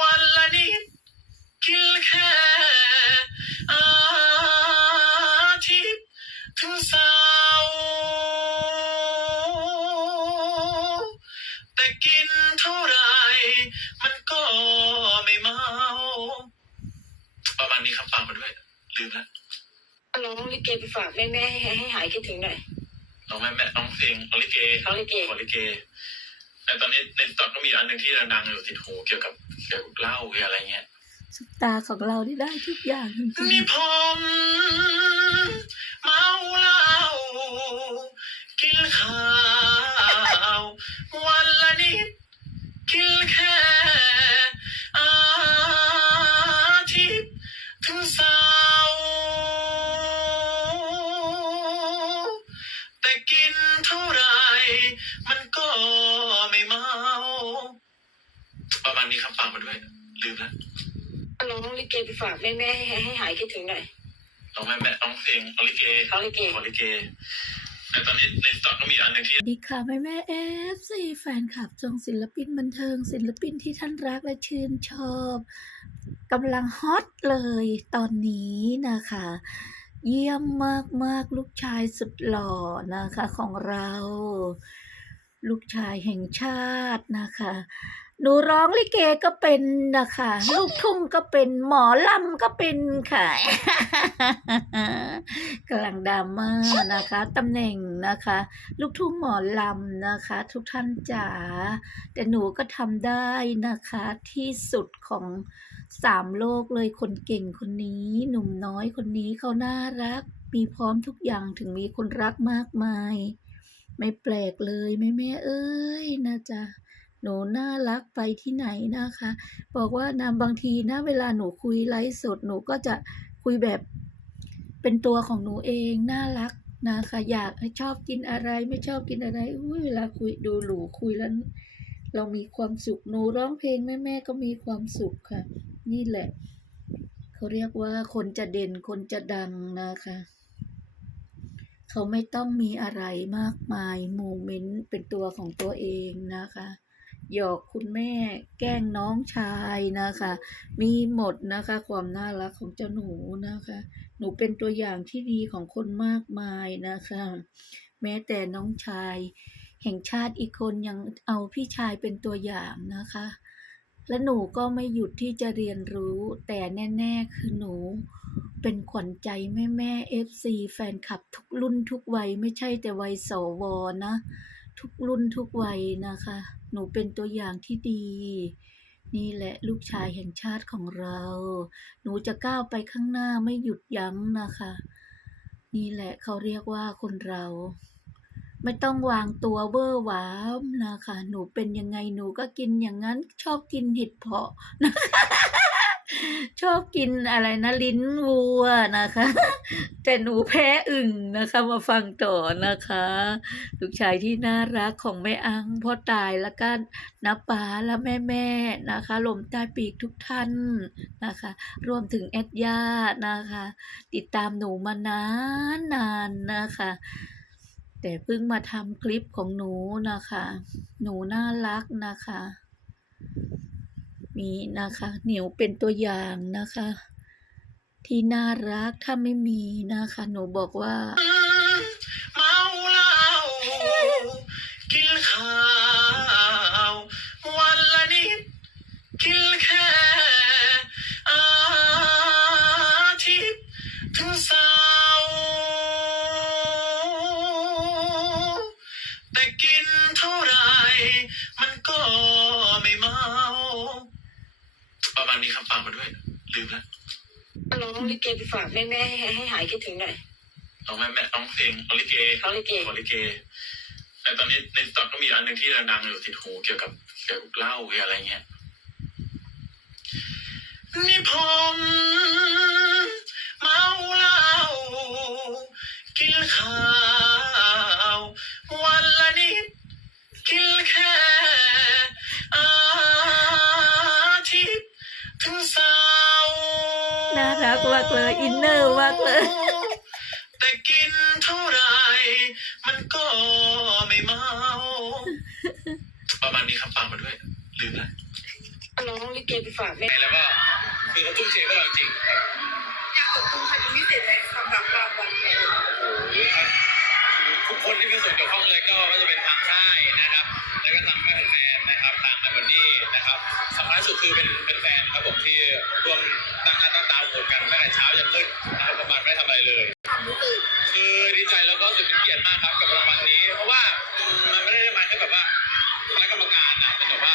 วันละนิดกินแค่อาทิตย์ถึงเสาร์แต่กินเท่าไรมันก็ไม่เมา ประมาณนี้ครับฟังมาด้วย ลืมล้วร้องลิเกไปฝากแม่แม่ให้หายคิดถึงหน่อยน้องแม่แม่น้องเพลงน้องลิเกร้องลิเก ขอลิเก แต่ตอนนี้ในตอนก็มีอันหนึ่งที่ดังๆอยู่ติดหูเกี่ยวกับเกี่ยวกับเหล้าเกี่ยวกับอะไรเงี้ยสุดตาของเราที่ได้ทุกอย่างจริงนี่ผมเมาเหล้ากินข้าววันละนิดกินแค่ ประมาณนี้ครับฟังมาด้วย ลืมแล้วร้องลิเกไปฝากแม่แม่ให้ให้หายคิดถึงหน่อยน้องแม่แม่น้องเพลงน้องลิเกร้องลิเกขอลิเกแต่ตอนนี้ในตอนก็มีอันหนึ่งที่ๆสวัสดีค่ะแม่แม่เอฟซีแฟนคลับจงศิลปินบันเทิง ศิลปินที่ท่านรักและชื่นชอบกำลังฮอตเลยตอนนี้นะคะ เยี่ยมมากๆลูกชายสุดหล่อนะคะของเรา ลูกชายแห่งชาตินะคะ หนูร้องลิเกก็เป็นนะคะ ลูกทุ่งก็เป็นหมอลำก็เป็นค่ะกำลังดราม่านะคะตำแหน่งนะคะ ลูกทุ่งหมอลำนะคะ ทุกท่านจ๋าแต่หนูก็ทำได้นะคะ ที่สุดของสามโลกเลยคนเก่งคนนี้ หนุ่มน้อยคนนี้เขาน่ารัก มีพร้อมทุกอย่างถึงมีคนรักมากมาย ไม่แปลกเลยแม่แม่เอ้ยนะจ๊ะ หนูน่ารักไปที่ไหนนะคะ บอกว่านะบางทีนะเวลาหนูคุยไลฟ์สดหนูก็จะคุยแบบเป็นตัวของหนูเองน่ารักนะคะอยากให้ชอบกินอะไรไม่ชอบกินอะไรอุ้ยเวลาคุยดูหนูคุยแล้วเรามีความสุขหนูร้องเพลงแม่แม่ก็มีความสุขค่ะ นี่แหละเขาเรียกว่าคนจะเด่นคนจะดังนะคะเขาไม่ต้องมีอะไรมากมายโมเมนต์เป็นตัวของตัวเองนะคะ หยอกคุณแม่แกล้งน้องชายนะคะ มีหมดนะคะความน่ารักของเจ้าหนูนะคะ หนูเป็นตัวอย่างที่ดีของคนมากมายนะคะ แม้แต่น้องชาย แห่งชาติอีกคนยังเอาพี่ชายเป็นตัวอย่างนะคะ และหนูก็ไม่หยุดที่จะเรียนรู้ แต่แน่ๆคือหนูเป็นขวัญใจแม่แม่เอฟซีแฟนคลับทุกรุ่นทุกวัยไม่ใช่แต่วัยสวนะ ทุกรุ่นทุกวัยนะคะ หนูเป็นตัวอย่างที่ดี นี่แหละลูกชายแห่งชาติของเรา หนูจะก้าวไปข้างหน้าไม่หยุดยั้งนะคะ นี่แหละเขาเรียกว่าคนเรา ไม่ต้องวางตัวเวอร์หวามนะคะ หนูเป็นยังไงหนูก็กินอย่างนั้นชอบกินเห็ดเพาะนะคะ ชอบกินอะไรนะลิ้นวัวนะคะ แต่หนูแพ้อึ่งนะคะมาฟังต่อนะคะ ลูกชายที่น่ารักของแม่อังพ่อตายแล้วก็น้าป๋าและแม่แม่นะคะลมใต้ปีกทุกท่านนะคะ รวมถึงแอดย่านะคะ ติดตามหนูมานานนานนะคะแต่เพิ่งมาทำคลิปของหนูนะคะ หนูน่ารักนะคะ มีนะคะ หนิวเป็นตัวอย่างนะคะ ที่น่ารักถ้าไม่มีนะคะ หนูบอกว่า ฝากแม่แม่ให้ให้หายคิดถึงหน่อยน้องแม่แม่น้องเพลงน้องลิเกร้องลิเกขอลิเกแต่ตอนนี้ในตอนก็มีอันหนึ่งที่ดังๆอยู่ติดหูเกี่ยวกับเกี่ยวกับเหล้าเกี่ยวกับอะไรเงี้ยนี่ผมเมาเหล้ากินข้าววันละนิดกินแค่ รักมากเลย อินเนอร์มากเลย นเกียรติมากครับกับรางวัลนี้ เพราะว่าอืมมันไม่ได้มาแค่แบบว่าคณะกรรมการอะเป็นแบบว่า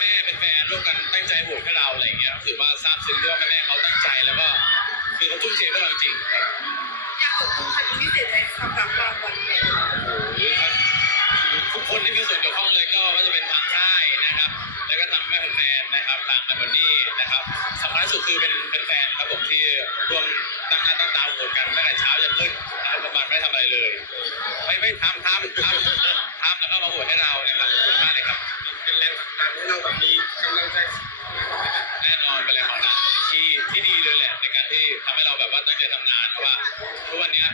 แม่ๆเป็นแฟนร่วมกันตั้งใจโหวตให้เราอะไรอย่างเงี้ยถือว่าซาบซึ้งด้วยว่าแม่ๆเขาตั้งใจแล้วก็คือเขาทุ่มเทเพื่อเราจริงๆครับอยากขอบคุณใครเป็นพิเศษไหมสำหรับรางวัลนี้ครับทุกคนที่มีส่วนเกี่ยวข้องเลยก็ว่าจะเป็นทางค่ายนะครับ แล้วก็ทางแม่แฟนๆนะครับทางนันบันนี่นะครับสำคัญที่สุดคือเป็นเป็นแฟนครับผมที่ร่วมตั้งหน้าตั้งตาโหวตกันตั้งแต่เช้ายันมืดนะครับประมาณไม่ทำอะไรเลย ไม่ไม่ทำทำทำทำแล้วก็มาโหวตให้เรานะครับขอบคุณมากเลยครับ เป็นแรงผลักดันให้เราแบบมีกำลังใจแน่นอนเป็นแรงผลักดันที่ที่ดีเลยแหละในการ ที่ทำให้เราแบบว่าตั้งใจทำงานเพราะว่าทุกวันเนี้ย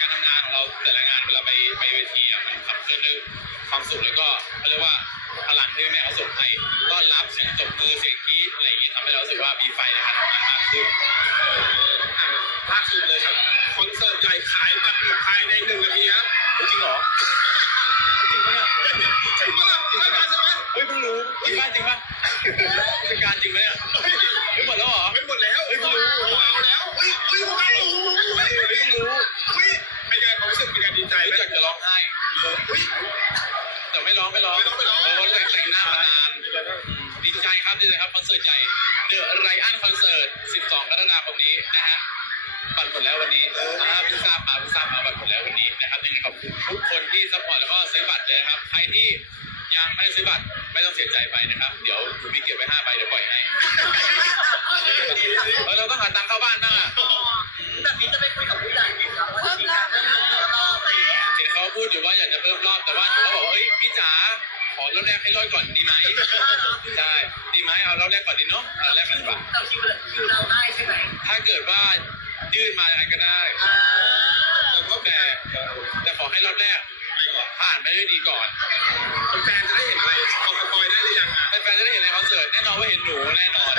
การทำงานของเราแต่ละงานเวลาไปไปเวทีอะมันขับเคลื่อนด้วยความสุขแล้วก็เขาเรียกว่าพลังที่แม่เขาส่งให้ต้อนรับเสียงตบมือเสียงกรี๊ดอะไรอย่างนี้ทำให้เรารู้สึกว่ามีไฟในการทำงานมากขึ้นล่าสุดเลยครับคอนเสิร์ตใหญ่ขายบัตรหมดภายในหนึ่งนาทีครับจริงเหรอจริงปะเนี่ยจริงปะจริงปะใช่ไหมเฮ้ยเพิ่งรู้จริงปะจริงปะเป็นการจริงไหมเนี่ย ดีใจครับดีใจครับคอนเสิร์ตใหญ่เดอะไรอันคอนเสิร์ต 12 กรกฎาคมนี้นะฮะบัตรหมดแล้ววันนี้อ่าเพิ่งทราบมาเพิ่งทราบมาบัตรหมดแล้ววันนี้นะครับยังไงขอบคุณทุกคนที่ซัพพอร์ตแล้วก็ซื้อบัตรเลยนะครับ ใครที่ยังไม่ได้ซื้อบัตรไม่ต้องเสียใจไปนะครับ เดี๋ยวผมมีเก็บไว้5ใบเดี๋ยวปล่อยให้ เออเราต้องหาตังค์เข้าบ้านบ้างอะ รอบแรกให้รอดก่อนดีไหมใช่ดีไหมเอารอบแรกก่อนดีเนาะเอารอบแรกก่อนดีกว่าเราคิวคิวเราได้ใช่ไหมถ้าเกิดว่ายื่นมายังไงก็ได้อ่าแต่ก็แต่แต่ขอให้รอบแรกผ่านไปด้วยดีก่อนแฟนจะได้เห็นอะไรพอสปอยได้หรือยังอะแฟนๆจะได้เห็นในคอนเสิร์ตแน่นอนว่าเห็นหนูแน่นอน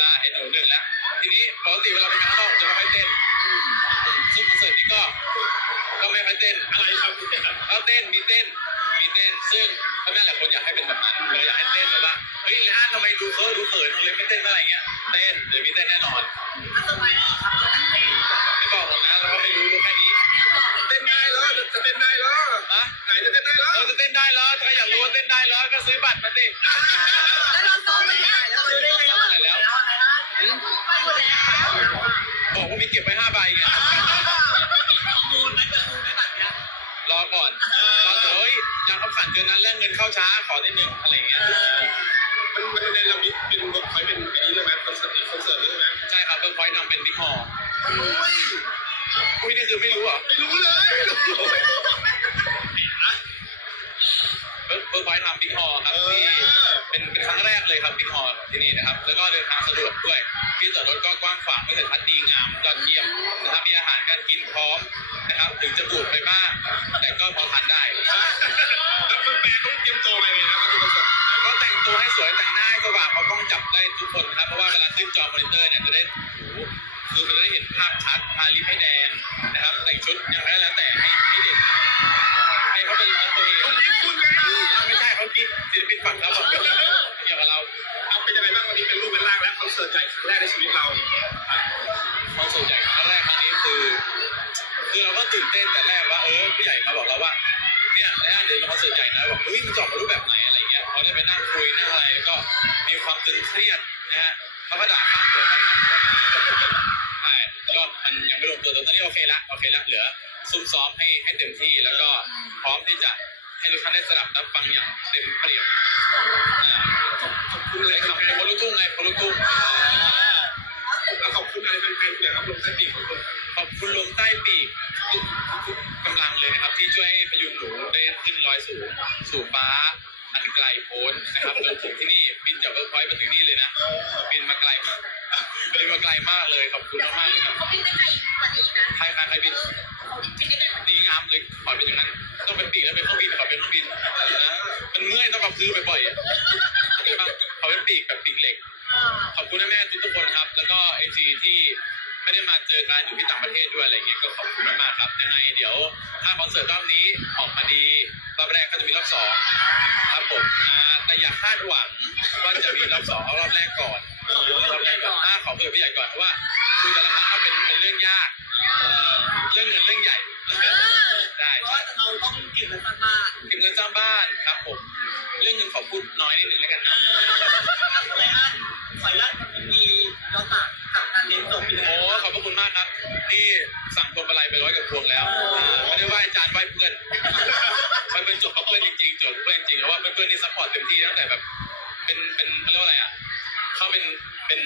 อ่าเห็นหนูหนึ่งแล้วทีนี้ปกติเวลาไปงานข้างนอกจะไม่ค่อยเต้นซึ่งคอนเสิร์ตนี้ก็ก็ไม่ค่อยเต้นอะไรครับเอาเต้นมีเต้น มีเต้น ซึ่งพ่อแม่หลายคนอยากให้เป็นแบบนั้นเลยอยากให้เต้นแบบว่า เฮ้ยเลอันทำไมดูเคิร์ดูเขินเลยไม่เต้นอะไรเงี้ย เต้นเดี๋ยวมีเต้นแน่นอนถ้าสบายดีครับเราแต่งเต้นไม่บอกหรอกนะแล้วก็ไม่รู้รู้แค่นี้เต้นได้แล้วจะเต้นได้แล้วนะไหนจะเต้นได้แล้วเราจะเต้นได้แล้วถ้าอยากรู้ว่าเต้นได้แล้วก็ซื้อบัตรมาสิ เขาผ่านเดือนนั้นแล้วเงินเข้าช้าขอนิดนึงอะไรเงี้ยมันมันในเรามีเป็นบทคอยเป็นอันนี้เลยไหมคอนเสิร์ตคอนเสิร์ตเลยไหมใช่ครับเพิ่งพอยต์นำเป็นบิ๊กฮอลโอ้ยอุ้ยนี่คือไม่รู้เหรอไม่รู้เลยไม่รู้เพิ่งเพิ่งพอยต์ทำบิ๊กฮอลครับเอที่อ เป็นเป็นครั้งแรกเลยครับบิ๊กฮอลที่นี่นะครับ แล้วก็เดินทางสะดวกด้วย ที่จอดรถก็กว้างขวางไม่ถึงทัดดีงามยอดเยี่ยมนะครับมีอาหารการกินพร้อมนะครับ ถึงจะบูดไปบ้าง แต่ก็พอทานได้แล้วแฟนต้องเตรียมตัวอะไรนะมาดูคอนเสิร์ตก็แต่งตัวให้สวยแต่งหน้าให้สว่างเพราะต้องจับได้ทุกคนนะครับเพราะว่าเวลาขึ้นจอมอนิเตอร์เนี่ยจะได้โอ้โห คือมันจะได้เห็นภาพชัดทาลิปให้แดงนะครับ แต่งชุดอย่างไรแล้วแต่ให้ให้เด็กให้เขาเป็นตัวเองคนนี้คุณไงอ้าวไม่ใช่เขาคิดศิลปินฝั่งเขาบอกเกี่ยวกับเราเอาเป็นยังไงบ้างวันนี้เป็นรูปเป็นร่างแล้วคอนเสิร์ตใหญ่ครั้งแรกในชีวิตเราคอนเสิร์ตใหญ่ครั้งแรกครั้งนี้คือคือเราก็ตื่นเต้นแต่แรกว่าเออผู้ใหญ่มาบอกเราว่าเนี่ยไอ้อันเดี๋ยวเป็นคอนเสิร์ตใหญ่นะบอกเฮ้ยมันจะออกมารูปแบบไหนอะไรเงี้ยพอได้ไปนั่งคุยนั่งอะไรก็มีความตึงเครียดนะฮะ เขาก็ด่าข้ามตัวไปข้ามตัวใช่ก็มันยังไม่ลงตัวแต่ตอนนี้โอเคละโอเคละเหลือซุ่มซ้อมให้ให้เต็มที่แล้วก็พร้อมที่จะให้ทุกท่านได้สดับรับฟังอย่างเต็มเปี่ยมอ่าขอบคุณเลยครับบโพลูกทุ่งไงโพลูกทุ่งแล้วขอบคุณอะไรแฟนๆคุณนครับลงใต้ปีกของคุณขอบคุณลมใต้ปีกทุกทุกกำลังเลยนะครับที่ช่วยให้พยุงหนูได้ขึ้นลอยสูงสู่ฟ้า อันไกลโพ้นนะครับจนถึงที่นี่บินจากเวิร์กพอยต์มาถึงนี่เลยนะบินมาไกลมากบินมาไกลมากเลยขอบคุณมากๆเลเขาบินได้ไกลกว่านี้นะใครใครใครบินดีงามเลยขอเป็นอย่างนั้นต้องเป็นปีกแล้วเป็นเครื่องบินขอเป็นเครื่องบินนะมันเมื่อยต้องกับซื้อไปบ่อยอะเข้าใขอเป็นปีกแบบปีกเหล็กขอบคุณแม่ทุกทุกคนครับ แล้วก็เอจีที่ ไม่ได้มาเจอกันอยู่ที่ต่างประเทศด้วยอะไรเงี้ยก็ขอบคุณมากๆครับยังไงเดี๋ยว ถ้าคอนเสิร์ตรอบนี้ออกมาดีรอบแรกก็จะมีรอบสองครับผมอ่าแต่อย่าคาดหวังว่าจะมีรอบสองเอารอบแรกก่อนรอบแรกก่อนอ่าขอคุยกับพี่ใหญ่ก่อนเพราะว่าคุยแต่ละครั้งก็เป็นเป็นเรื่องยากเออเรื่องเงินเรื่องใหญ่ได้เพราะว่าเราต้องเก็บเงินสร้างบ้านเก็บเงินสร้างบ้านครับผม เรื่องเงินขอพูดน้อยนิดนึงแล้วกันนะอะไรอันขออนุญาตมีย้อนหลังกับการเรียนจบปีแรโอ้กขอบพระคุณมากครับที่สั่งพวงมาลัยไปร้อยกับพวงแล้วอ่าไม่ได้ไหว้อาจารย์ไหว้เพื่อน มันเป็นจบกับเพื่อนจริงๆจบกับเพื่อนจริงเพราะว่าเพื่อนๆนี่ซัพพอร์ตเต็มที่ตั้งแต่แบบ เป็นเป็นเขาเรียกว่าอะไรอะเขาเป็นเป็น